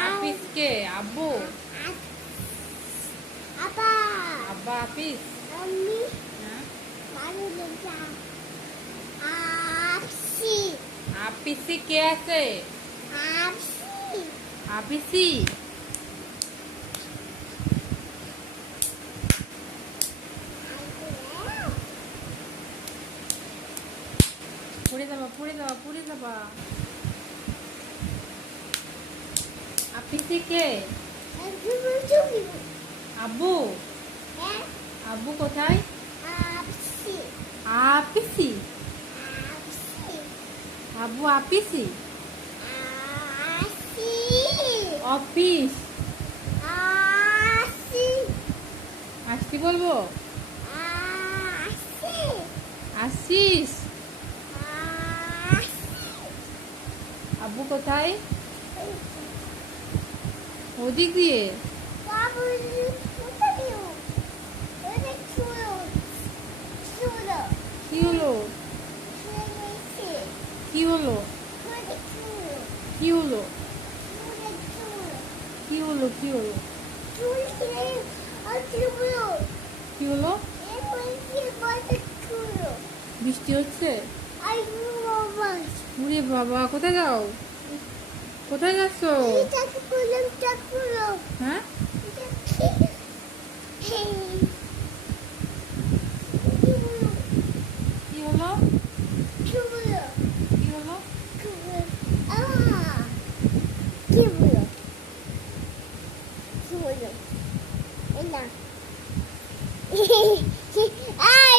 আপিস কে আব্বু Apa? আব্বা আপিস হ্যাঁ lepas. Apsi. আপিসি কে আছে Apsi. আপিসি পুড়ে যাবা পুড়ে যাবা পুড়ে যাবা আপিসি কে. আব্বু? আব্বু কোথায় আপিসি. আব্বু আপিসি অফিস. আসছি বলব Asi. আব্বু কোথায়? ওদিক দিয়ে। কি হলো? কি হলো? কি হলো? কি হলো? কি হলো? কি হলো? বৃষ্টি হচ্ছে? আই নো ওরে বাবা কোথায় যাও কোথায় যাচ্ছ হ্যাঁ কি হলো কি হলো Ah!